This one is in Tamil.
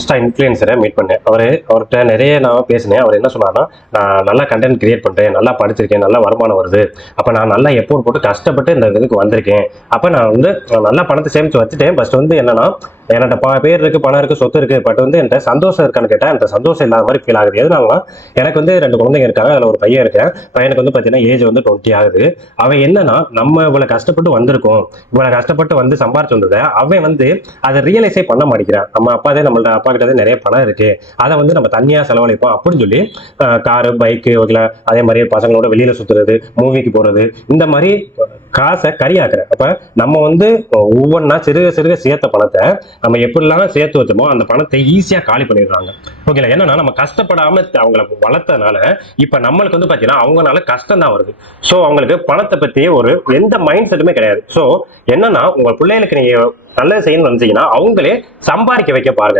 இன்ஸ்டா இன்ஃப்ளூயன்சரை மீட் பண்ணேன். அவர்கிட்ட நிறைய நான் பேசினேன். அவர் என்ன சொன்னார்னா, நான் நல்லா கண்டென்ட் கிரியேட் பண்றேன், நல்லா படிச்சிருக்கேன், நல்லா வருமானம் வருது. அப்ப நான் நல்லா எஃபோர்ட் போட்டு கஷ்டப்பட்டு இந்த இதுக்கு வந்திருக்கேன். அப்ப நான் வந்து நல்லா பணத்தை சேமிச்சு வச்சுட்டேன். ஃபர்ஸ்ட் வந்து என்னன்னா, என்கிட்ட பேர் இருக்கு, பணம் இருக்கு, சொத்து இருக்கு. பட் வந்து என்கிட்ட சந்தோஷம் இருக்கான்னு கேட்டா என்கிட்ட சந்தோஷம் இல்லாத மாதிரி ஃபீல் ஆகுது. எதனாலனா, எனக்கு வந்து 2 குழந்தைங்க இருக்காங்க. அதுல ஒரு பையன் இருக்கேன். பையனுக்கு வந்து பாத்தீங்கன்னா ஏஜ் வந்து 20 ஆகுது. அவன் என்னன்னா, நம்ம இவ்வளவு கஷ்டப்பட்டு வந்திருக்கோம், இவ்வளவு கஷ்டப்பட்டு வந்து சம்பாரிச்சு வந்ததை அவன் வந்து அதை ரியலைஸே பண்ண மாட்டேங்கிறான். நம்ம அப்பா கிட்ட நிறைய பணம் இருக்கு, அதை வந்து நம்ம தனியா செலவழிப்போம் அப்படின்னு சொல்லி காரு, பைக்கு, அதே மாதிரி பசங்களோட வெளியில சுத்துறது, மூவிக்கு போறது, இந்த மாதிரி காசை கரியாக்குற. அப்ப நம்ம வந்து ஒவ்வொன்றா சிறுக சிறுக சேர்த்த பணத்தை நம்ம எப்படிலாம் சேர்த்து வச்சோமோ அந்த பணத்தை ஈஸியா காலி பண்ணிடுறாங்க. ஓகேங்களா? என்னன்னா, நம்ம கஷ்டப்படாம அவங்கள வளர்த்தனால இப்ப நம்மளுக்கு வந்து பாத்தீங்கன்னா அவங்கனால கஷ்டம் தான் வருது. சோ அவங்களுக்கு பணத்தை பத்தி ஒரு எந்த மைண்ட் செட்டுமே கிடையாது. சோ என்னன்னா, உங்க பிள்ளைகளுக்கு நீங்க நல்லது செய்யணும்னு நினைச்சீங்கன்னா அவங்களே சம்பாதிக்க வைக்க பாருங்க.